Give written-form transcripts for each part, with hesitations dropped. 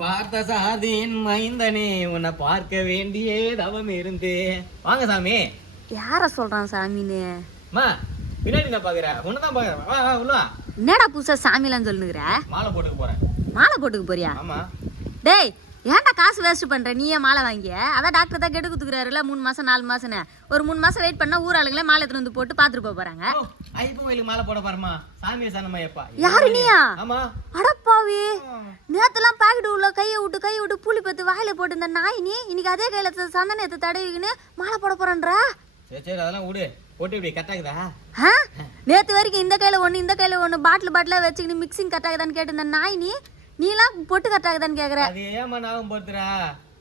பார்த்த சாதியின் மைந்தனே உன்னை பார்க்க வேண்டியே தவம் இருந்து வாங்க சாமி. யார சொல்றான் சாமின்னு? மா பின்னாடி நான் பாக்குறேன், ஒண்ணுதான் பாக்குறேன். வா வா உள்ள வா. என்னடா புதுசா சாமிலாம் சொல்லுங்கிற? மாலை போட்டுக்க போறேன். மாலை போட்டுக்க போறியா? ஆமா. டேய் ஏன்டா காசு வேஸ்ட் பண்ற? நீயே மாலை வாங்கிய? அதான் டாக்டர் தான் கெடு குத்துக்கிறாருல 3 மாசம் 4 மாசம்னு. ஒரு 3 மாசம் வெயிட் பண்ணா ஊர் ஆளுங்களே மாலை எடுத்து வந்து போட்டு பாத்துட்டு போறாங்க. ஐயப்பன் கோயிலுக்கு மாலை போட பாருமா. சாமி சனமையப்பா. யாரு நீயா? ஆமா. அடப்பாவி, நேத்தெல்லாம் பாக்கெட் உள்ள கையை விட்டு புளி பத்து வாயில போட்டு இந்த நாய் நீ இன்னைக்கு அதே கையில சந்தனத்தை தடவிக்கின்னு மாலை போட போறன்றா? சரி அதெல்லாம் விடு. போட்டு இப்படி கட்டாக்குதா? நேத்து வரைக்கும் இந்த கையில ஒண்ணு இந்த கையில ஒண்ணு பாட்டிலா வச்சுக்கின்னு மிக்சிங் கட்டாக்குதான்னு கேட்டு இந்த நாய் நீலாம் பொட்டு கட்டாக்குதான்னு கேக்குற. அது ஏமா நாகம் போடுறா?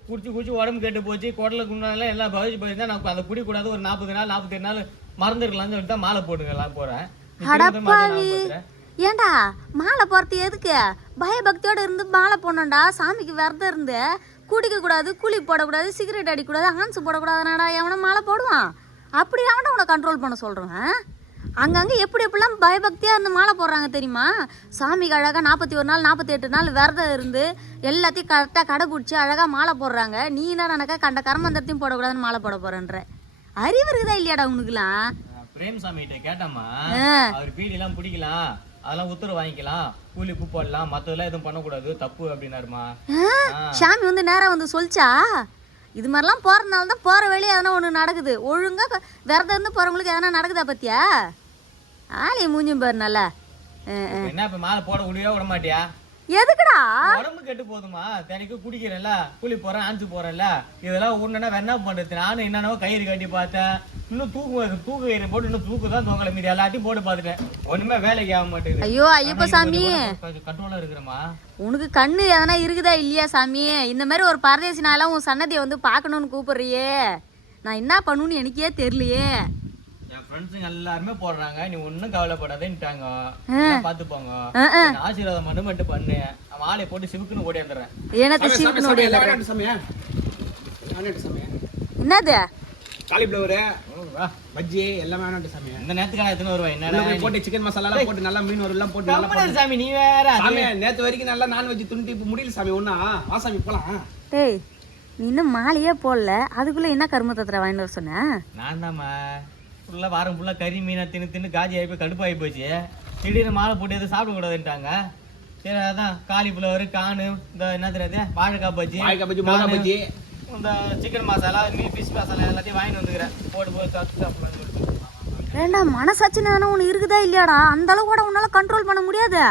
குடிச்சு உடம்பு கெட்டு போச்சு, குடல குண்டால எல்லாம் பவிச்சு போயிருந்தா நான் அதை குடிக்கூடாது. ஒரு 40 நாள் 42 நாள் மறந்துருக்கலாம்னு சொல்லிட்டு தான் மாலை போட்டுக்கலாம் போறேன். அடப்பாவி, ஏண்டா மாலை போறது எதுக்கு? பயபக்தியோட இருந்து மாலை போடணும்டா. சாமிக்கு விரதம் இருந்து குடிக்க கூடாது, குழி போடக்கூடாது, சிகரெட் அடிக்கூடாது, ஆன்சு போடக்கூடாதுனாடா எவனா மாலை போடுவான்? அப்படி அவனை உன்னை கண்ட்ரோல் பண்ண சொல்றேன். அங்கங்கே எப்படிலாம் பயபக்தியாக இருந்து மாலை போடுறாங்க தெரியுமா? சாமிக்கு அழகாக 41 நாள் 48 நாள் விரதம் இருந்து எல்லாத்தையும் கரெக்டாக கடைபிடிச்சி அழகாக மாலை போடுறாங்க. நீ என்னடானாக்கா கண்ட கர்மந்தத்தையும் போடக்கூடாதுன்னு மாலை போட போறேன்ற அறிவு இருக்குதா இல்லையாடா உனக்குலாம்? பிரேம் சாமி கிட்ட கேட்டம்மா, அவர் பீடிலாம் பிடிக்கலாம், அதெல்லாம் உத்தரவு வாங்கிக்கலாம், கூலி பூ போடலாம், மற்றதெல்லாம் எதுவும் பண்ணக்கூடாது, தப்பு அப்படின்னாருமா. சாமி வந்து நேரம் வந்து சொல்லிச்சா? இது மாதிரிலாம் போகிறதுனால தான் போகிற வழியே எதனா ஒன்று நடக்குது. ஒழுங்காக விரதம் இருந்து போகிறவங்களுக்கு எதனா நடக்குதா பத்தியா? ஆளே மூஞ்சும் பாரு நல்லா. என்ன இப்ப மாலை போட விட மாட்டியா? எதுக்குடா? உடம்பு கெட்டு போதுமா? தினைக்கு குடிக்கிறேன்ல, கூலி போறேன், ஆஞ்சு போறேன்ல, இதெல்லாம் ஒண்ணுன்னா என்ன பண்றது? நானும் என்னென்னவோ கயிறு கட்டி பார்த்தேன், இன்னும் தூக்கு கயிறு போட்டு இன்னும் தூக்கு தான் தோங்கல, மீதி எல்லாத்தையும் போட்டு பார்த்துட்டேன், ஒண்ணுமே வேலைக்கு ஆக மாட்டேங்குது. ஐயோ ஐயப்ப சாமி, கண்ட்ரோலா இருக்கிறமா? உனக்கு கண்ணு எதனா இருக்குதா இல்லையா சாமி? இந்த மாதிரி ஒரு பரதேசி நாளா உன் சன்னதியை வந்து பார்க்கணும்னு கூப்பிடுறியே, நான் என்ன பண்ணுன்னு எனக்கே தெரியலையே. என் ஃப்ரெண்ட்ஸுங்க எல்லாருமே போடுறாங்க, நீ ஒன்னும் கவலைப்படாதேன்ட்டாங்க. பாத்துப்பாங்க, ஆசீர்வாதம் மட்டும் பண்ணு. மாலையை போட்டு சிவுக்குன்னு ஓடி வந்துடுறேன். என்னது சிவுக்குன்னு ஓடி வந்துடுறேன்? என்னது? காலிஃப்ளவர் பஜ்ஜி எல்லாமே வேணாம் சாமி. இந்த நேரத்துக்கு நான் எத்தனை வருவேன்? என்ன போட்டு சிக்கன் மசாலா போட்டு நல்லா மீன் வறுவலாம் போட்டு நல்லா சாமி. நீ வேற சாமி, நேத்து வரைக்கும் நல்லா நான்வெஜ் துண்டி இப்ப முடியல சாமி. ஒண்ணா வா சாமி போலாம். டேய் நீ இன்னும் மாலையே போடல, அதுக்குள்ள என்ன கருமத்தத்துல வாங்கிட்டு வர சொன்ன? நான் தான்மா ஃபுல்லா வாரம் ஃபுல்லா கறி மீனை தின்னு காஜி ஆகி போய் கடுப்பாகி போச்சு. திடீர்னு மாலை போட்டு எதுவும் சாப்பிடக்கூடாதுன்ட்டாங்க. சரி அதான் காலிஃப்ளவர், கானு, இந்த என்ன தெரியாது வாழைக்காய் பஜ்ஜி, மிளகா பஜ்ஜி, இந்த சிக்கன் மசாலா, ஃபிஷ் மசாலா எல்லாத்தையும் வாங்கிட்டு வந்துக்கிறேன். போட்டு சாப்பிடலாம்னு சொல்லிட்டு. ஏண்டா மனசாட்சின்னு ஒன்று இருக்குதா இல்லையாடா? அந்த அளவு கூட உன்னால கண்ட்ரோல் பண்ண முடியாது.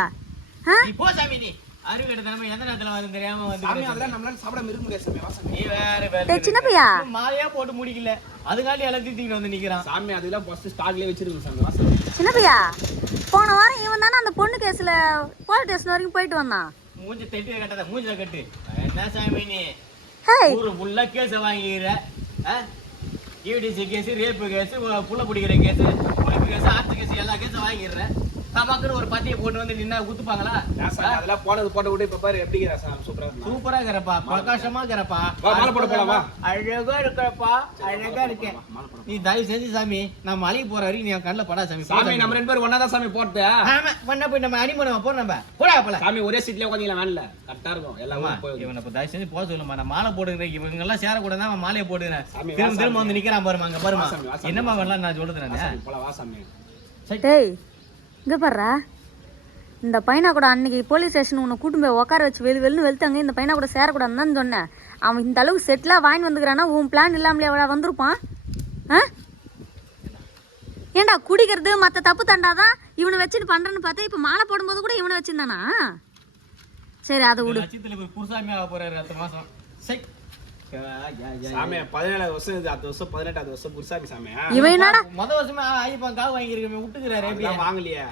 நீ போ சாமி, நீ அறிவு கிட்ட எந்த நேரத்துல வந்து தெரியாம வந்து அதெல்லாம் நம்மளால சாப்பிடாம இருக்க முடியாது சாமி. வா சாமி. நீ வேற சின்ன பையா மாலையா போட்டு முடிக்கல, அதுக்காண்டி எல்லாத்தையும் தூக்கிட்டு வந்து நிக்கிறான் சாமி. அதெல்லாம் ஃபர்ஸ்ட் ஸ்டாக்லயே வச்சிருக்கோம் சாமி. வா சாமி. சின்ன பையா, போன வாரம் இவன் தானே அந்த பொண்ணு கேஸ்ல போலீஸ் ஸ்டேஷன் வரைக்கும் போயிட்டு வந்தான். மூஞ்சி தட்டி கட்டாத, மூஞ்சில கட்டு. என்ன சாமி நீ ஊரு ஃபுல்லா கேஸ வாங்கிக்கிற? ஈடிசி கேஸ், ரேப்பு கேஸ், புள்ள பிடிக்கிற கேஸ், குளிப்பு கேஸ், ஆர்த்தி கேஸ், எல்லா கேஸும் வாங்கிடுற. நமக்குன்னு ஒரு பத்தியை போட்டு வந்து நின்னா குத்துப்பாங்களா? அதெல்லாம் போட்டு விட்டு இப்ப பாரு எப்படி சூப்பரா இருக்கிறப்பா, பிரகாசமா இருக்கிறப்பா, அழகா இருக்கிறப்பா, அழகா இருக்கேன். நீ தயவு செஞ்சு சாமி, நான் மலைக்கு போற வரைக்கும் நீ கண்ணில் படா சாமி. சாமி நம்ம 2 பேரும் ஒன்னாதான் சாமி போட்டு பண்ண போய் நம்ம அடி பண்ணுவோம். போ நம்ம போடா போல சாமி. ஒரே சீட்லயே உட்காந்துக்கலாம் வேன்ல கரெக்டா இருக்கும் எல்லாமே. இவனை தயவு செஞ்சு போக சொல்லுமா, நான் மாலை போடுகிறேன். இவங்க எல்லாம் சேரக்கூடாது, அவன் மாலையை போடுகிறேன். திரும்ப வந்து நிக்கிறான் பாருமா, அங்க பாருமா. என்னமா வரலாம் நான் சொல்லுது. டேய் இங்கே பாடுறா, இந்த பையனா கூட அன்னைக்கு போலீஸ் ஸ்டேஷன் உன்னை கூட்டும் போய் உட்கார வச்சு வெளின்னு வெளுத்தாங்க. இந்த பையனா கூட சேரக்கூடாதுன்னு தான் சொன்னேன். அவன் இந்த அளவுக்கு செட்டிலாக வாங்கி வந்துக்கிறான்னா உன் பிளான் இல்லாமலே எவ்வளோ வந்திருப்பான்? ஏண்டா குடிக்கிறது மற்ற தப்பு தண்டாதான் இவனை வச்சுட்டு பண்ணுறேன்னு பார்த்தா இப்போ மாலை போடும்போது கூட இவனை வச்சுருந்தானா? சரி அதை விடு. குருசாமியாக போறாரு அடுத்த மாசம். சாமி 17 வருஷம் இது, அடுத்த வருஷம் 18வது வருஷம் குருசாமி சாமி. இவன் என்னடா முதல் வருஷமே ஐயப்பன் காவு வாங்கிருக்கமே விட்டுக்கிறாரு. எப்படியா வாங்கலையா?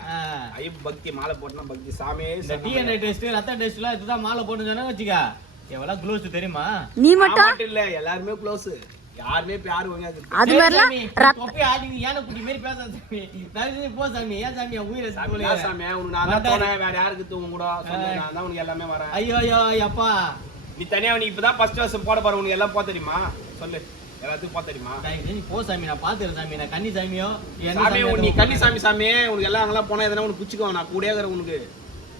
ஐயப்ப பக்தி மாலை போட்டா பக்தி சாமி. இந்த டிஎன்ஏ டெஸ்ட், ரத்த டெஸ்ட்லாம் இதுதான் மாலை போட்டு சொன்னா வச்சுக்கா, எவ்வளவு க்ளோஸ் தெரியுமா? நீ மட்டும் இல்ல, எல்லாருமே க்ளோஸ். யாருமே யாரு வாங்காது. அது மாதிரிலாம் தொப்பி ஆடி ஏன குட்டி மாதிரி பேசாத சாமி. தயவு போய் சாமி. ஏன் சாமி உயிரை சாமி? சாமி உனக்கு நான் போறேன், வேற யாருக்கு தூங்க கூட சொன்னேன். நான் தான் உனக்கு எல்லாமே வரேன். ஐயோ அப்பா, நீ தனியா நீ இப்பதான் ஃபர்ஸ்ட் வருஷம் போட பாரு. உனக்கு எல்லாம் போ தெரியுமா? சொல்லு, எல்லாத்துக்கும் போ தெரியுமா? நீ போ சாமி, நான் பாத்துறேன் சாமி. நான் கன்னி சாமியோ சாமி, நீ கன்னி சாமி சாமி. உனக்கு எல்லாம் அங்கெல்லாம் போனா எதனா உனக்கு குச்சிக்குவான். நான் கூடயே இருக்கிறேன் உனக்கு.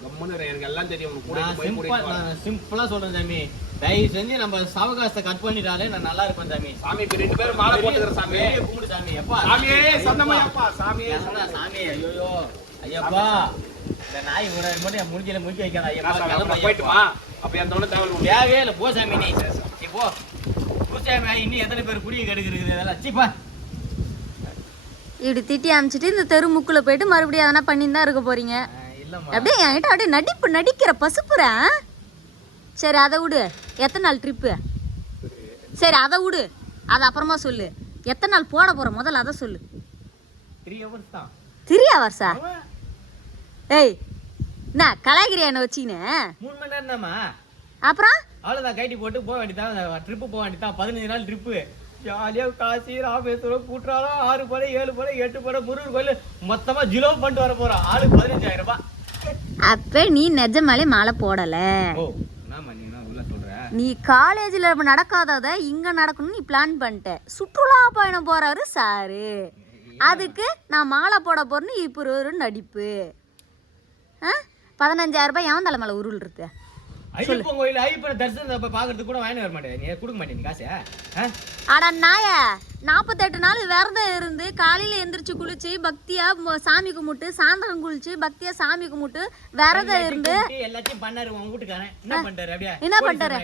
கம்முன்னு இரு, எனக்கு எல்லாம் தெரியும் உனக்கு கூட நான் போய் கூட்டிட்டு வரேன். சிம்பிளா சொல்றேன் சாமி, தயவு செஞ்சு நம்ம சவகாசத்தை கட் பண்ணிட்டாலே நான் நல்லா இருப்பேன் சாமி. சாமி இப்ப 2 பேரும் மாலை போட்டுக்கிற சாமி. வெளியே கும்பிடு சாமி. எப்பா சாமியே சந்தமாயப்பா சாமியே என்னடா சாமி, ஐயோ ஐயப்பா, இந்த நாய் மட்டும் என் முடிஞ்சில முடிக்க வைக்காத ஐயப்பா. கிளம்பு போயிட்டு ஐயப்பா. வா. அப்ப என் தோணு தேவை உண்டு. தேவையே இல்லை, போ சாமி நீ போ. பூச்சாமி இன்னும் எத்தனை பேர் குடிய கெடுக்குறது இதெல்லாம் சீப்பா. இப்படி திட்டி அனுப்பிச்சிட்டு இந்த தெரு முக்குல போயிட்டு மறுபடியும் எதனா பண்ணின்னு தான் இருக்க போறீங்க. இல்லம்மா, அப்படியே என்கிட்ட அப்படியே நடிக்கிற பசுப்புற. சரி அதை விடு, எத்தனை நாள் ட்ரிப்பு? சரி அதை விடு, அது அப்புறமா சொல்லு. எத்தனை நாள் போட போற முதல்ல அதை சொல்லு. 3 hours தான். 3 hours? ஏய் என்ன கலாய்கிறியா என்ன வச்சின்னு? 3 மணி நேரம் தான்மா. அப்புறம் அவ்வளோதான், கைட்டி போட்டு போக வேண்டியதான். ட்ரிப்பு போக வேண்டியதான். 15 நாள் ட்ரிப்பு. ஜாலியாக காசி ராமேஸ்வரம் கூட்டுறாலும் 6 படை 7 படை 8 படை முருகர் கோயில் மொத்தமாக ஜிலோ பண்ணிட்டு வர போகிறோம். ஆளுக்கு 15,000 ரூபாய். அப்ப நீ நிஜமாலே மாலை போடல. ஓ என்னம்மா நீ என்ன உள்ள சொல்ற? நீ காலேஜில் நடக்காதத இங்க நடக்கணும்னு நீ பிளான் பண்ணிட்ட. சுற்றுலா பயணம் போறாரு சாரு, அதுக்கு நான் மாலை போட போறேன்னு இப்போ ஒரு நடிப்பு. 15,000 ரூபாய் எவன் தலைமையில உருள் இருக்கு? ஐயப்பன் கோயில் ஐயப்பன் தரிசனத்தை போய் பார்க்கறதுக்கு கூட வாங்கி வர மாட்டேன். நீ கொடுக்க மாட்டேன் நீ காசு. அட நாய, 48 நாள் விரதம் இருந்து காலையில எந்திரிச்சு குளிச்சு பக்தியா சாமி கும்பிட்டு, சாயந்தரம் குளிச்சு பக்தியா சாமி கும்பிட்டு விரதம் இருந்து எல்லாத்தையும் பண்ணாரு உங்க வீட்டுக்காரன். என்ன பண்ணிட்டாரு? அப்படியே என்ன பண்ணிட்டாரு?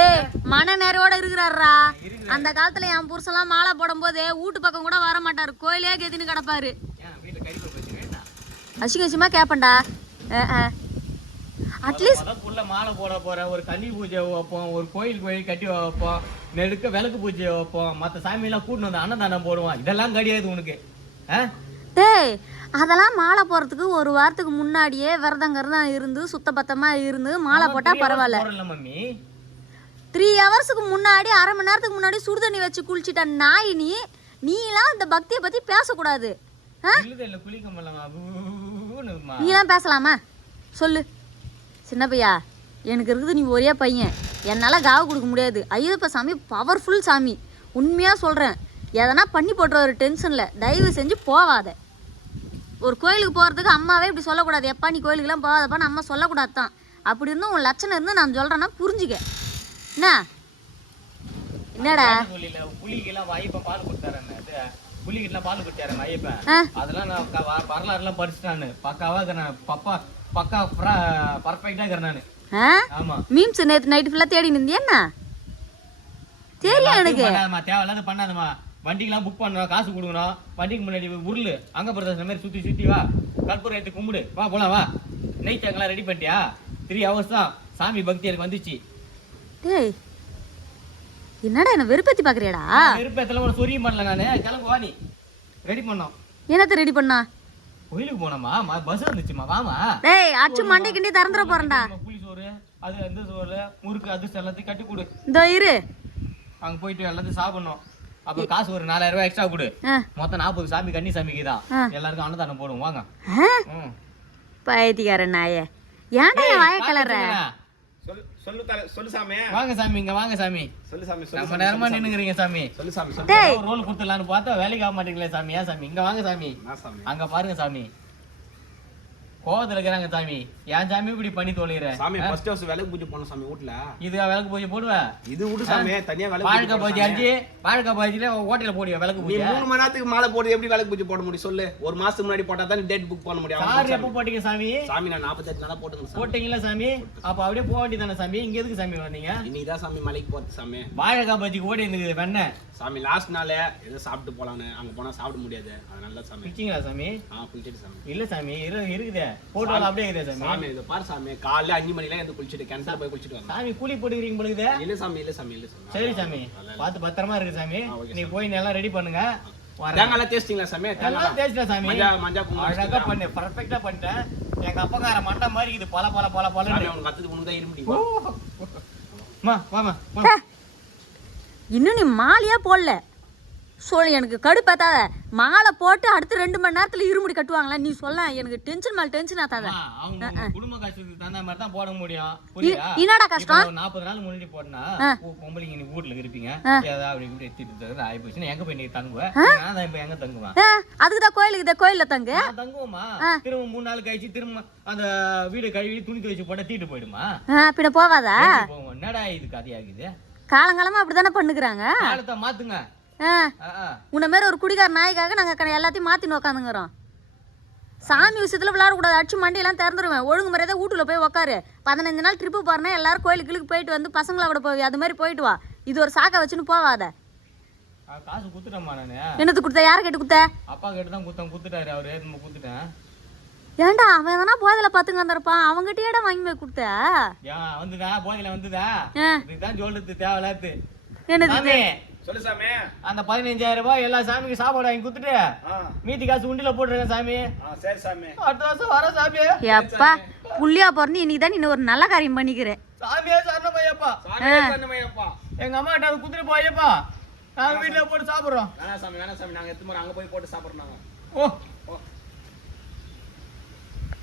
ஏய் மன நேரோட இருக்கிறாரா? அந்த காலத்துல என் புருஷெல்லாம் மாலை போடும் போது வீட்டு பக்கம் கூட வர மாட்டாரு, கோயிலே கேத்தின்னு கிடப்பாரு. அசிங்கமா கேப்பண்டா. அட்லீஸ்ட் புள்ள மாலை போட போற, ஒரு கன்னி பூஜை வைப்போம், ஒரு கோயில் கட்டி வைப்போம், நெடுக்க விளக்கு பூஜை வைப்போம், மற்ற சாமியெல்லாம் கூட்டின்னு வந்து அன்னதானம் போடுவோம். இதெல்லாம் கிடையாது உனக்கு. டேய் அதெல்லாம் மாலை போறதுக்கு ஒரு வாரத்துக்கு முன்னாடியே விரதங்கிறதான் இருந்து சுத்தபத்தமா இருந்து மாலை போட்டா பரவாயில்ல. மம்மி 3 ஹவர்ஸுக்கு முன்னாடி, அரை மணி நேரத்துக்கு முன்னாடி சுடுதண்ணி வச்சு குளிச்சுட்ட நாய் நீலாம் இந்த பக்தியை பத்தி பேசக்கூடாது. நீலாம் பேசலாமா சொல்லு? சின்ன பையா, எனக்கு இருக்குது நீ ஒரே பையன், என்னால் காவு கொடுக்க முடியாது. ஐயப்ப சாமி பவர்ஃபுல் சாமி, உண்மையாக சொல்கிறேன். எதனா பண்ணி போட்டுற ஒரு டென்ஷனில் தயவு செஞ்சு போவாத. ஒரு கோயிலுக்கு போகிறதுக்கு அம்மாவே இப்படி சொல்லக்கூடாது. எப்பா நீ கோயிலுக்குலாம் போகாதப்பான்னு அம்மா சொல்லக்கூடாது தான். அப்படி இருந்தும் உன் லட்சணம் இருந்து நான் சொல்கிறேன்னா புரிஞ்சுக்க. என்னடா புலிக்கெல்லாம் ஐயப்பன் பால் கொடுத்தாரு, புலிக்கிட்டலாம் பால் கொடுத்தாரு ஐயப்பன். அதெல்லாம் நான் வரலாறுலாம் படிச்சுட்டான்னு பக்காவா இருக்கிறேன். பக்கா பர்ஃபெக்ட்டா இருக்கறேன் நானு. ஆமா மீம்ஸ் நேத்து நைட் ஃபுல்லா தேடி நிந்தியா? தெரியும் எனக்கு. தேவையில்லாத பண்ணாதம்மா. வண்டிக்கெல்லாம் புக் பண்ணணும், காசு கொடுக்கணும். வண்டிக்கு முன்னாடி உருளு, அங்க பிரதேசம் மாதிரி சுத்தி வா, கற்பூரம் எடுத்து கும்பிடு, வா போலாம் வா. நைட் அங்கெல்லாம் ரெடி பண்ணிட்டியா? 3 hours தான். சாமி பக்தி எனக்கு வந்துச்சு. டேய் என்னடா என்ன வெறுப்பேத்தி பாக்குறியாடா? வெறுப்பேத்தல ஒரு சொரியும் பண்ணல நானு. கிளம்பு வா, நீ ரெடி பண்ணோம். என்னத்த ரெடி பண்ணா? கோயிலுக்கு போனோமா, பஸ் வந்துச்சுமா, வாமா. டேய் அச்சு மண்டை கிண்டி திறந்துற போறேன்டா. புளி சோறு, அது அந்த சோறு, முறுக்கு, அது எல்லாத்தையும் கட்டி கொடு. இதோ இரு, அங்க போயிட்டு எல்லாத்தையும் சாப்பிடணும். அப்ப காசு ஒரு 4,000 ரூபாய் எக்ஸ்ட்ரா கொடு. மொத்தம் 40 சாமி கன்னி சாமிக்கு தான். எல்லாருக்கும் அன்னதானம் போடுவோம் வாங்க. பைத்தியக்கார நாயே, ஏன்டா வாய கலற? சொல்லு சாமி. வாங்க சாமி, இங்க வாங்க சாமி. சொல்லு சாமி. நம்ம நேரமா நின்னுங்கறீங்க சாமி. சொல்லு சாமி. ரோல் கொடுத்துலான்னு பார்த்தா வேலைக்கு ஆக மாட்டீங்களே சாமி. ஏன் சாமி? இங்க வாங்க சாமி. அங்க பாருங்க சாமி, கோவத்துல இருக்கிறாங்க சாமி. ஏன் சாமி இப்படி பண்ணி தொலைகிற சாமி? ஃபர்ஸ்ட் ஹவுஸ் விளக்கு பூஜை பண்ண சாமி வீட்ல. இது விளக்கு பூஜை போடுவ? இது விடு சாமி, தனியா விளக்கு வாழ்க்கை பூஜை அஞ்சு வாழ்க்கை பூஜையில ஹோட்டல்ல போடுவ விளக்கு பூஜை. 3 மணி நேரத்துக்கு மாலை போடு, எப்படி விளக்கு பூஜை போட முடியும் சொல்லு? ஒரு மாசத்துக்கு முன்னாடி போட்டா தான் டேட் புக் பண்ண முடியும். சாரி எப்ப போட்டீங்க சாமி? சாமி நான் 48 நாளா போட்டுங்க. போட்டீங்களா சாமி? அப்ப அப்படியே போக வேண்டியதானே சாமி? இங்க எதுக்கு சாமி வந்தீங்க? இன்னைக்கு தான் சாமி மலைக்கு போறது சாமி. வாழைக்கா பஜ்ஜிக்கு ஓடி இருந்தது வெண்ண சாமி. லாஸ்ட் நாள் ஏதோ சாப்பிட்டு போலான்னு, அங்க போனா சாப்பிட முடியாது, அதனால தான் சாமி. பிச்சிங்களா சாமி? குளிச்சிட்டு சாமி. இல்ல சாமி இருக்குதே, போட்டோல அப்படியே இருக்குதே சாமி. சாமி இத பாரு சாமி, காலைல 5 மணில வந்து குளிச்சிட்டு கிணத்துல போய் குளிச்சிட்டு வரேன் சாமி. கூலி போட்டுக்கிறீங்க பொழுது? இல்ல சாமி, இல்ல சாமி, இல்ல சாமி. சரி சாமி, பார்த்து பத்திரமா இருக்கு சாமி. நீ போய் நல்லா ரெடி பண்ணுங்க. தேங்காய் டேஸ்டிங்களா சாமி? தேங்காய் டேஸ்டா சாமி? மஞ்சா அழகா பண்ணு, பர்ஃபெக்ட்டா பண்ணிட்டேன். எங்க அப்பகார மண்டை மாதிரி இது பல பல பல பல. உனக்கு கத்துக்கு உனக்கு தான் இருமுடி. வாமா. இன்னும் நீ மாலையா போடல சொல்லு. எனக்கு கடுப்பாத்தாத. மாலை போட்டு அடுத்து 2 மணி நேரத்துல இருமுடி கட்டுவாங்களா? நீ சொல்ல, எனக்கு டென்ஷன் மேல டென்ஷன் ஆத்தாத. அவங்க குடும்ப கஷ்டத்துக்கு தானே அந்த மாதிரி தான் போட முடியும் புரியுதா? என்னடா கஷ்டம்? இப்போ 40 நாள் முன்னாடி போடனா பொம்பளைங்க நீ வீட்டுல இருப்பீங்க ஏதாவது அப்படி இப்படி எடுத்துட்டு ஆகி போச்சுன்னா எங்க போய் நீ தங்குவ? நான் தான் இப்ப எங்க தங்குவேன்? அதுக்குதான் கோயிலுக்கு கோயில்ல தங்கு. தங்குவோமா? திரும்ப 3 நாள் கழிச்சு திரும்ப அந்த வீடு கழுவி துணி துவைச்சு போட்டா தீட்டு போயிடுமா? பின்ன போவாதா? போவோம். என்னடா இது கதையாகுது? காலங்காலமா அப்படித்தானே பண்ணுக்குறாங்க. காலத்தை மாத்துங்க. உன்ன மாதிரி ஒரு குடிகார நாய்க்காக நாங்க எல்லாத்தையும் மாத்தி உக்காந்துங்கிறோம். சாமி விஷயத்துல விளையாடக்கூடாது. அடிச்சு மண்டியெல்லாம் திறந்துருவேன். ஒழுங்கு முறையதான் வீட்டுல போய் உக்காரு. 15 நாள் ட்ரிப்பு போறேன்னா எல்லாரும் கோயிலுக்கு போயிட்டு வந்து பசங்களோட போய் அது மாதிரி போயிட்டு வா. இது ஒரு சாக்கை வச்சுன்னு போவாத. காசு குத்துட்டேம்மா நானு. என்னது குடுத்த? யாரை கேட்டு குத்த? அப்பா கேட்டு தான் குத்துட்டாரு அவரு. குத்துட்டேன். ஏன்டா அவன் எதனா போதையில பாத்துங்க வந்திருப்பான். அவங்ககிட்ட ஏடா வாங்கி போய் கொடுத்த? வந்துதா போதையில வந்துதா? இதுதான் சொல்றது தேவையில்லாது. என்னது? சொல்லு சாமி. அந்த 15,000 ரூபாய் எல்லா சாமிக்கு சாப்பாடு வாங்கி குத்துட்டு மீதி காசு உண்டில போட்டுருக்கேன் சாமி. சரி சாமி. அடுத்த வருஷம் வர சாமி. எப்பா புள்ளியா பிறந்து இன்னைக்கு தான் நீ ஒரு நல்ல காரியம் பண்ணிக்கிறேன். சாமியே சரணமையப்பா. எங்க அம்மா கிட்ட குத்துட்டு போயப்பா நாங்க வீட்டுல போட்டு சாப்பிடுறோம். வேணா சாமி நாங்க எடுத்து அங்க போய் போட்டு சாப்பிடுறோம். ஓ